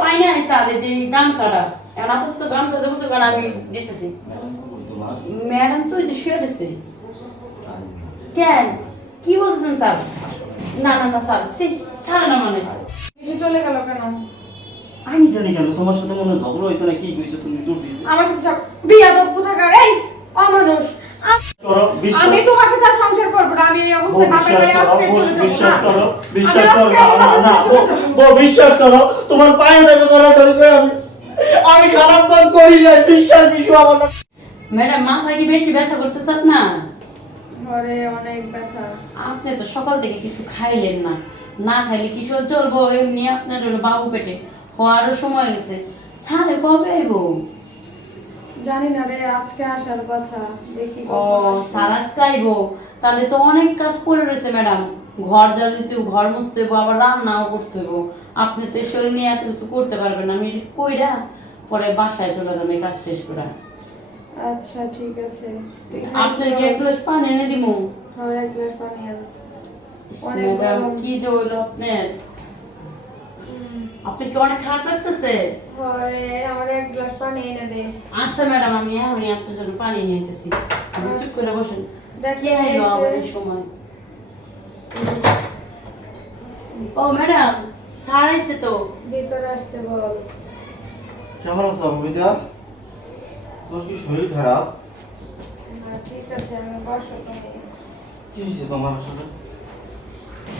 পাই না যে গামছাটা। এখন আপাতত গামছাটা বুঝতে পারেন আমি দিতেছি। ম্যাডাম তো ওই যে শুয়ে রয়েছে। কেন? কি বলছেন স্যার? না না না স্যার সে ছাড়ে না মানে। মিশু চলে গেল কেন? আমি জানি কেন তোমার সাথে মনে ঝগড়া হয়েছে না কি কইছো তুমি? দূর দিছো আমার সাথে বিয়া তো কোথাকার? এই অমানুষ। আমি তোমার সাথে আর সংসার করব না আমি এই অবস্থায় বাপের বিশ্বাস বাড়ি আজকে চলে যাব বিশ্বাস না। করো বিশ্বাস করো না না না। ও বিশ্বাস করো তোমার পায়ে করা দরকার আমি। আমি খারাপ কাজ করি নাই বিশ্বাস বিশ্ব আমার না। ম্যাডাম মাথা কি বেশি ব্যথা করতেছে আপনার? ঘরে অনেক ব্যথা। আপনি তো সকাল থেকে কিছু খাইলেন না। না খাইলে কি সহ্য চলবো এমনি আপনার হলো বাবু পেটে। হওয়ারও সময় হয়েছে। সারে কবে আইবো? জানি না রে আজকে আসার কথা দেখি ও কখন আসে। সারা তাহলে তো অনেক কাজ পড়ে রয়েছে ম্যাডাম। ঘর জ্বাল দিতে ঘর মুছতে হইবো, আবার রান্নাও করতে হইব। আপনি তো শরীর নিয়ে এত কিছু করতে পারবেন আমি কইরা পরে বাসায় চলে যাব এই কাজ শেষ করে আচ্ছা ঠিক আছে। আপনার কি এক গ্লাস পানি এনে দিমু। হ্যাঁ এক গ্লাস পানি আন। কি যে হইল আপনার। আপনার কি অনেক খারাপ লাগতেছে? আমার এক গ্লাস পানি এনে দে। আচ্ছা ম্যাডাম আমি এখনই আপনার জন্য পানি নিয়ে নিতেছি চুপ করে বসেন। দেখ আইলো আবার এই সময়। ও ম্যাডাম স্যার আইছে তো। ভিতরে আসতে বল। কেমন আছো অমিতা? তোর কি শরীর খারাপ? ঠিক আছে আমি বসো কি হয়েছে তোমার আসলে?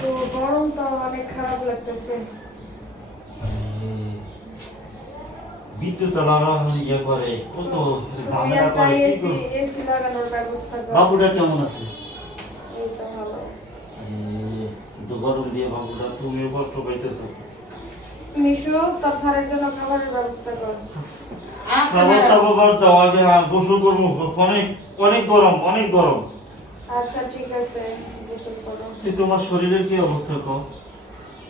তো গরম তো অনেক খারাপ লাগতেছে। বিদ্যুৎ ইয়ে করে কত ঝামেলা করে ব্যবস্থা কর। বাবুটা কেমন আছে? গরম দিয়ে বাবুটা তুমিও কষ্ট পাইতেছো। মিশু তোর স্যারের জন্য খাবারের ব্যবস্থা কর। আচ্ছা খাবার ম্যাডাম। টাবার বাদ দাও আগে না গোসল করব। অনেক অনেক গরম অনেক গরম। আচ্ছা ঠিক আছে গোসল করো। তোমার শরীরের কি অবস্থা কো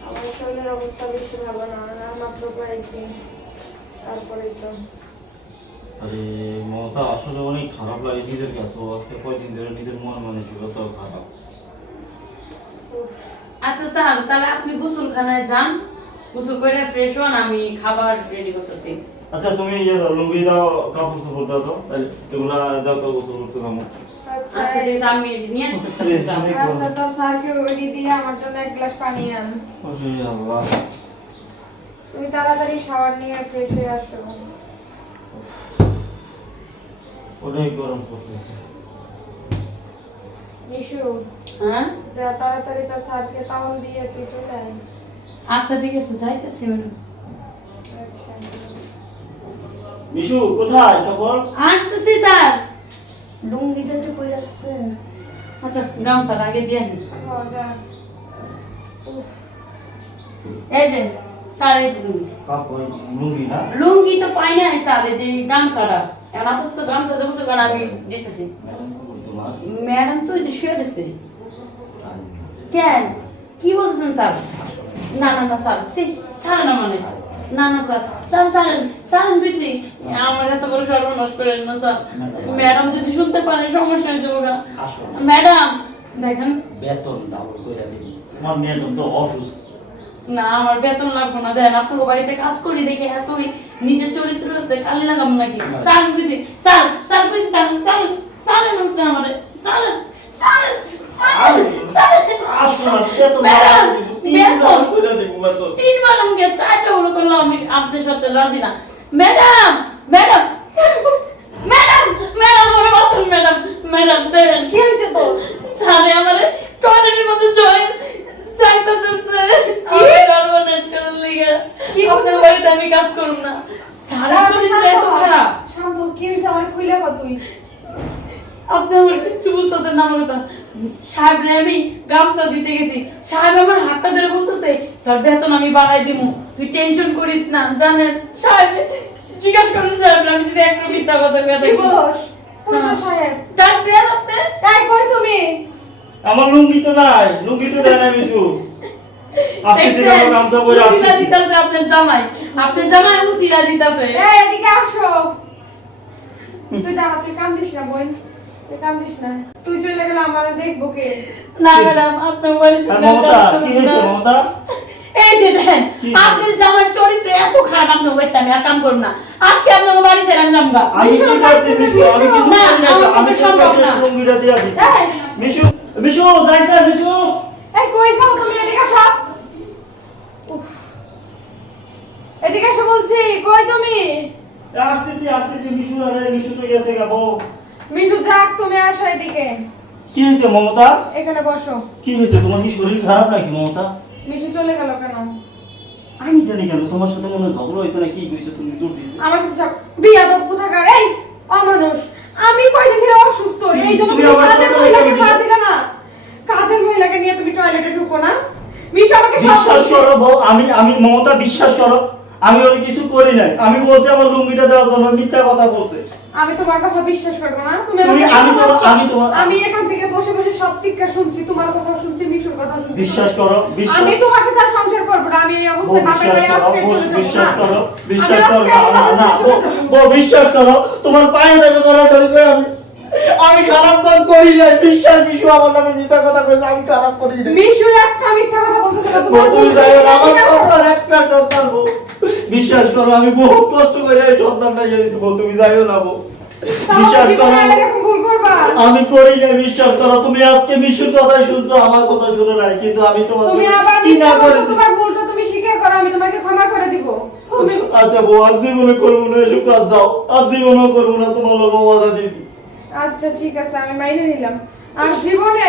আমার শরীরের অবস্থা বেশি ভালো না মাত্র কয়েকদিন। তারপরেই তো। আরে মমতা আসলে অনেক খারাপ লাগে নিজের কাছে। আজকে কয়দিন ধরে নিজের মন মানসিকতাও খারাপ। আচ্ছা স্যার তাহলে আপনি গোসলখানায় যান। গোসল করে ফ্রেশ হন আমি খাবার রেডি করতেছি। আচ্ছা তুমি ইয়ে দাও লুঙ্গি দাও কাপড় চোপড় দাও তো। তাহলে এগুলা দাও তো গোসল করতে যাব। আচ্ছা আচ্ছা ঠিক আমি নিয়ে আসতেছি। আচ্ছা তোর স্যারকে ওই দিয়ে আমার জন্য এক গ্লাস পানি আন। ওরে আল্লাহ। তুমি তাড়াতাড়ি শাওয়ার নিয়ে ফ্রেশ হয়ে আসো। অনেক গরম পড়তেছে। মিশু হ্যাঁ? যা তাড়াতাড়ি তোর স্যারকে তাওয়াল দিয়ে তুই চলে আয়। আচ্ছা ঠিক আছে যাইতেছি ম্যাডাম আচ্ছা। মিশু কোথায় কাপড় আসতেছি স্যার। লুঙ্গিটা যে কই রাখছে আচ্ছা গামছাটা আগে দিয়ে যা এই যে যে লুঙ্গি লুঙ্গি না? লুঙ্গি তো পাই না এই যে গামছাটা। এখন আপাতত গামছা দেবো আমি দিতেছি। ম্যাডাম তো যে শুয়ে রয়েছে। কেন? কি বলছেন স্যার? না না না স্যার সে ছাড়ে না মানে। না না স্যার স্যার ছাড়েন ছাড়েন বেশি আমার এত বড় সর্বনাশ করেন না স্যার। ম্যাডাম যদি শুনতে পারে সমস্যা হয়ে যাবে ম্যাডাম দেখেন। বেতন দাও কইরা দিবি তোমার মেয়ে তো অসুস্থ। না আমার বেতন লাগবে না। দেন আপনাকে বাড়িতে কাজ করি দেখে এতই নিজের চরিত্রতে কালি লাগাম নাকি? স্যার বুঝি স্যার স্যার বুঝি স্যার স্যার স্যারেন উঠতে আমারে স্যারেন স্যারেন আরে, স্যারেন আসো না বেতন ম্যাডাম, তিন বেতন। কইরা দিব বেতন। তিনবার আমাকে চারটা বলে করলাম আমি আপনাদের সাথে রাজি না। ম্যাডাম ম্যাডাম ম্যাডাম ম্যাডাম আমার বাঁচুন ম্যাডাম ম্যাডাম কি হয়েছে তোর সারে আমার টয়লেটের মধ্যে জয়েন চাইতে দিচ্ছে কি সর্বনাশ করার লিগে। কি আপনার বাড়িতে আমি কাজ করব না। সারা চরিত্র এত খারাপ। শান্ত কি হয়েছে? আমার খুলে কর তুই আপনি আমার কিচ্ছু বুঝতেছেন না আমার কথা। সাহেব রে আমি গামছা দিতে গেছি। সাহেব আমার হাতটা ধরে বলতেছে তোর বেতন আমি বাড়াই দিব তুই টেনশন করিস না জানেন? সাহেব জিজ্ঞাসা করুন সাহেব আমি যদি একটা মিথ্যা কথা কথা বলস? কোন হ্যাঁ। সাহেব? ডাক দেন আপনি। কই তুমি? আমার লুঙ্গি তো নাই লুঙ্গি তো দেয় না মিশু। আজকে যে? গামছা পরে উসিলা আসছি দিতাছে আপনার জামাই আপনার জামাই উসিলা দিতাছে। এই এদিকে আসো। তুই দাঁড়া তুই কান্দিস না বোন। তুই কান্দিস না। তুই চলে গেলে আমার দেখব কে। না ম্যাডাম আপনার বাড়িতে আর কাজ মমতা করব কি না। হয়েছে মমতা? এই যে দেখেন কি? আপনার জামার চরিত্র এত খারাপ আপনি ওইটা আমি আর কাম করুন না। আজকে আপনার বাড়ি ছেড়ে আমি যাব গা। আমি কি করছি মিশু? আমি কিছু না, আমি সম্ভব মিশু মিশু যাইতে মিশু এই কই যাও তুমি? এদিকে আসো। এদিকে এসে বলছি কই তুমি? আসতেছি আসতেছি। মিশু আরে মিশু তো গেছে গা বউ। মিশু যাক তুমি আসো এদিকে। কি হয়েছে মমতা? এখানে বসো। কি হয়েছে? তোমার কি শরীর খারাপ নাকি মমতা? মিশু চলে গেল কেন? আমি জানি কেন তোমার সাথে মনে ঝগড়া হয়েছে না কি হয়েছে? তুমি দূর দিছে আমার সাথে বিয়া তো কোথাকার? এই অমানুষ। আমি কয়দিন ধরে অসুস্থ। এই জন্য তুমি সাথে মহিলাকে কেন দিলে মহিলাকে নিয়ে তুমি টয়লেটে ঢুকো না। মিশু আমাকে বিশ্বাস করো বউ আমি আমি মমতা বিশ্বাস করো। আমি ওর কিছু করি নাই। আমি বলছি আমার লুঙ্গিটা দেওয়ার জন্য মিথ্যা কথা বলছে। আমি তোমার কথা বিশ্বাস করব না। তুমি আমি তোমার-। আমি তোমার- আমি এখান থেকে বসে বসে সব চিৎকার শুনছি তোমার কথা শুনছি মিশুর কথা শুনছি। বিশ্বাস করো বিশ্বাস আমি তোমার সাথে আর সংসার করব না। আমি এই অবস্থায় বাপের বাড়ি আজকে চলে যাব বিশ্বাস করো বিশ্বাস করো না না। বউ বিশ্বাস করো তোমার পায়ে দেখে ধরা ধরে আমি আমি খারাপ কাজ করি নাই। বিশ্বাস বিশু আমার নামে মিথ্যা কথা কইছে আমি খারাপ করি নাই। মিশু একটা মিথ্যা কথা বলতেছে তুমি যাই আমার সন্তান একটা সন্তান বউ। বিশ্বাস করো আমি বহুত কষ্ট করে এই সন্তানটা জেনেছি বউ তুমি যাইও না বউ। বিশ্বাস করো। আমি করি না বিশ্বাস করো। তুমি আজকে মিশুর কথাই শুনছো আমার কথা শুনো নাই কিন্তু আমি তোমার তুমি আবার কি না করেছি তোমার ভুলটা তুমি স্বীকার করো আমি তোমাকে ক্ষমা করে দিব। আচ্ছা বউ আর জীবনে করব না এসব কাজ যাও আর জীবনেও করব না তোমার লোক ওয়াদা দিয়েছি। আচ্ছা ঠিক আছে, আমি মাইনে নিলাম। আর জীবনে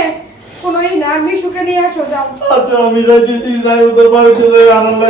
কোনোই না মিশুকে নিয়ে আসো, যাও। আচ্ছা আমি যাইতেছি, যাই ওদের বাড়িতে যাই আনন্দ